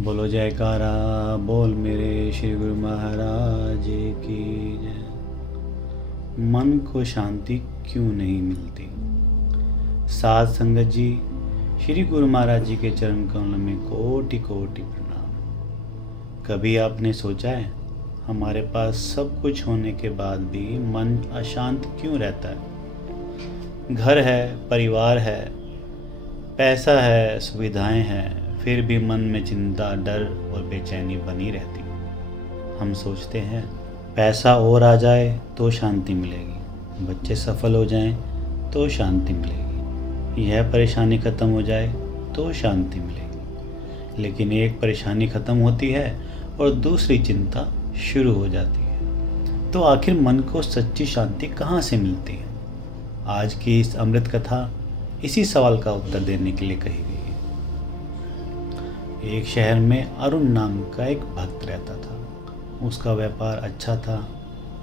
बोलो जयकारा बोल मेरे श्री गुरु महाराज की जय। मन को शांति क्यों नहीं मिलती। साध संगत जी, श्री गुरु महाराज जी के चरण कमल में कोटि कोटि प्रणाम। कभी आपने सोचा है हमारे पास सब कुछ होने के बाद भी मन अशांत क्यों रहता है। घर है, परिवार है, पैसा है, सुविधाएं हैं, फिर भी मन में चिंता, डर और बेचैनी बनी रहती। हम सोचते हैं पैसा और आ जाए तो शांति मिलेगी, बच्चे सफल हो जाएं तो शांति मिलेगी, यह परेशानी ख़त्म हो जाए तो शांति मिलेगी। लेकिन एक परेशानी ख़त्म होती है और दूसरी चिंता शुरू हो जाती है। तो आखिर मन को सच्ची शांति कहाँ से मिलती है। आज की इस अमृत कथा इसी सवाल का उत्तर देने के लिए कही गई है। एक शहर में अरुण नाम का एक भक्त रहता था। उसका व्यापार अच्छा था,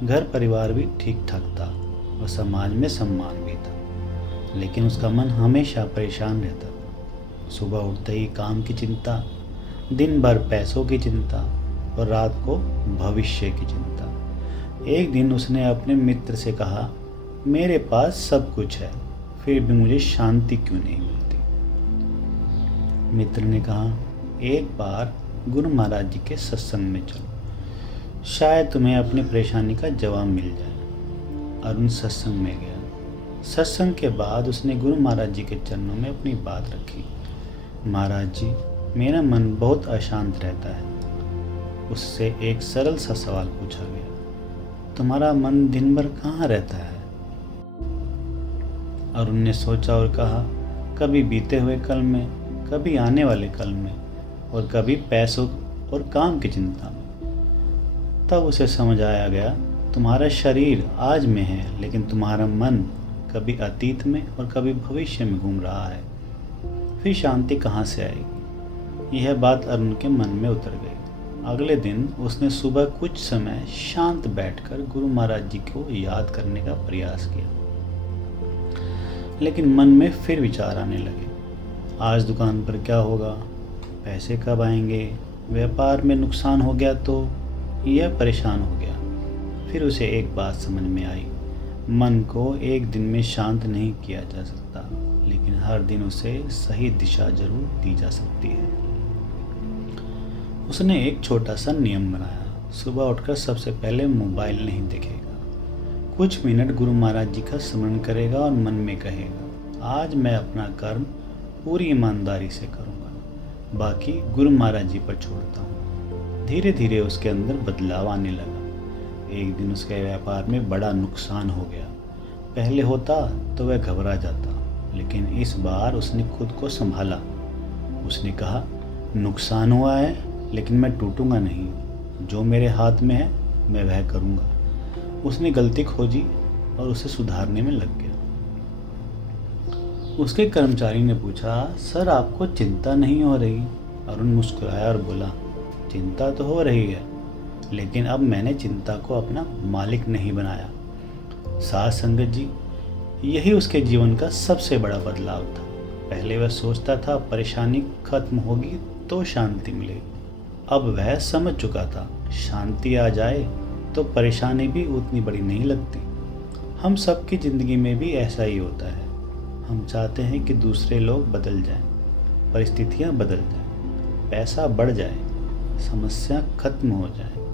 घर परिवार भी ठीक ठाक था और समाज में सम्मान भी था। लेकिन उसका मन हमेशा परेशान रहता था। सुबह उठते ही काम की चिंता, दिन भर पैसों की चिंता और रात को भविष्य की चिंता। एक दिन उसने अपने मित्र से कहा, मेरे पास सब कुछ है, फिर भी मुझे शांति क्यों नहीं मिलती। मित्र ने कहा, एक बार गुरु महाराज जी के सत्संग में चलो, शायद तुम्हें अपनी परेशानी का जवाब मिल जाए। अरुण सत्संग में गया। सत्संग के बाद उसने गुरु महाराज जी के चरणों में अपनी बात रखी। महाराज जी, मेरा मन बहुत अशांत रहता है। उससे एक सरल सा सवाल पूछा गया, तुम्हारा मन दिन भर कहाँ रहता है। अरुण ने सोचा और कहा, कभी बीते हुए कल में, कभी आने वाले कल में और कभी पैसों और काम की चिंता में। तब उसे समझ आया गया, तुम्हारा शरीर आज में है, लेकिन तुम्हारा मन कभी अतीत में और कभी भविष्य में घूम रहा है। फिर शांति कहाँ से आएगी। यह बात अरुण के मन में उतर गई। अगले दिन उसने सुबह कुछ समय शांत बैठकर गुरु महाराज जी को याद करने का प्रयास किया। लेकिन मन में फिर विचार आने लगे, आज दुकान पर क्या होगा, पैसे कब आएंगे, व्यापार में नुकसान हो गया तो यह परेशान हो गया। फिर उसे एक बात समझ में आई, मन को एक दिन में शांत नहीं किया जा सकता, लेकिन हर दिन उसे सही दिशा जरूर दी जा सकती है। उसने एक छोटा सा नियम बनाया, सुबह उठकर सबसे पहले मोबाइल नहीं देखेगा। कुछ मिनट गुरु महाराज जी का स्मरण करेगा और मन में कहेगा, आज मैं अपना कर्म पूरी ईमानदारी से करूँगा, बाकी गुरु महाराज जी पर छोड़ता हूँ। धीरे धीरे उसके अंदर बदलाव आने लगा। एक दिन उसके व्यापार में बड़ा नुकसान हो गया। पहले होता तो वह घबरा जाता, लेकिन इस बार उसने खुद को संभाला। उसने कहा, नुकसान हुआ है लेकिन मैं टूटूंगा नहीं, जो मेरे हाथ में है मैं वह करूँगा। उसने गलती खोजी और उसे सुधारने में लग गया। उसके कर्मचारी ने पूछा, सर आपको चिंता नहीं हो रही। अरुण मुस्कुराया और बोला, चिंता तो हो रही है, लेकिन अब मैंने चिंता को अपना मालिक नहीं बनाया। साध संगत जी, यही उसके जीवन का सबसे बड़ा बदलाव था। पहले वह सोचता था परेशानी खत्म होगी तो शांति मिलेगी। अब वह समझ चुका था, शांति आ जाए तो परेशानी भी उतनी बड़ी नहीं लगती। हम सबकी ज़िंदगी में भी ऐसा ही होता है। हम चाहते हैं कि दूसरे लोग बदल जाएं, परिस्थितियां बदल जाएं, पैसा बढ़ जाए, समस्या खत्म हो जाए,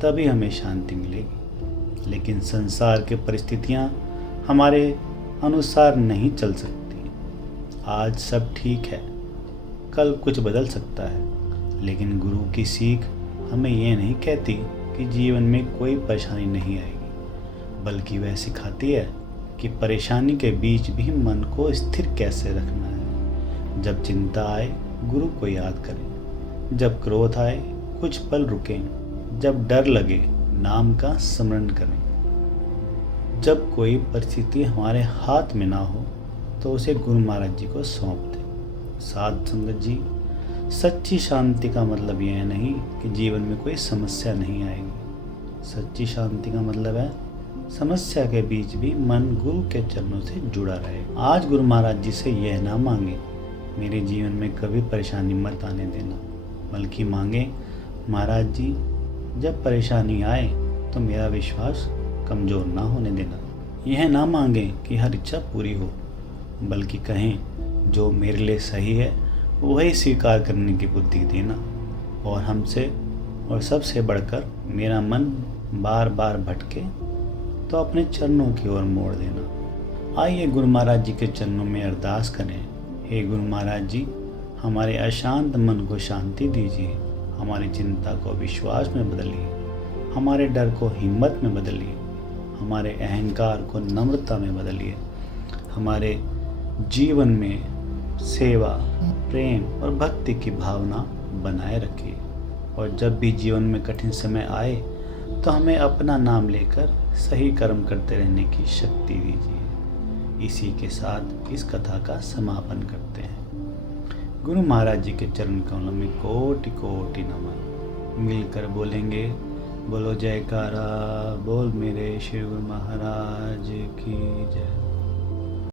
तभी हमें शांति मिलेगी। लेकिन संसार की परिस्थितियां हमारे अनुसार नहीं चल सकती। आज सब ठीक है, कल कुछ बदल सकता है, लेकिन गुरु की सीख हमें ये नहीं कहती कि जीवन में कोई परेशानी नहीं आएगी, बल्कि वह सिखाती है कि परेशानी के बीच भी मन को स्थिर कैसे रखना है। जब चिंता आए गुरु को याद करें, जब क्रोध आए कुछ पल रुकें, जब डर लगे नाम का स्मरण करें। जब कोई परिस्थिति हमारे हाथ में ना हो तो उसे गुरु महाराज जी को सौंप दें। साध संगत जी, सच्ची शांति का मतलब यह नहीं कि जीवन में कोई समस्या नहीं आएगी। सच्ची शांति का मतलब है समस्या के बीच भी मन गुरु के चरणों से जुड़ा रहे। आज गुरु महाराज जी से यह ना मांगे, मेरे जीवन में कभी परेशानी मत आने देना, बल्कि मांगे, महाराज जी, जब परेशानी आए तो मेरा विश्वास कमज़ोर ना होने देना। यह ना मांगे कि हर इच्छा पूरी हो, बल्कि कहें जो मेरे लिए सही है वही स्वीकार करने की बुद्धि देना। और हमसे और सबसे बढ़कर मेरा मन बार बार भटके तो अपने चरणों की ओर मोड़ देना। आइए गुरु महाराज जी के चरणों में अरदास करें। हे गुरु महाराज जी, हमारे अशांत मन को शांति दीजिए, हमारी चिंता को विश्वास में बदलिए, हमारे डर को हिम्मत में बदलिए, हमारे अहंकार को नम्रता में बदलिए, हमारे जीवन में सेवा, प्रेम और भक्ति की भावना बनाए रखिए। और जब भी जीवन में कठिन समय आए तो हमें अपना नाम लेकर सही कर्म करते रहने की शक्ति दीजिए। इसी के साथ इस कथा का समापन करते हैं। गुरु महाराज जी के चरण कमलों में कोटि कोटि नमन। मिलकर बोलेंगे, बोलो जयकारा, बोल मेरे श्री गुरु महाराज की जय।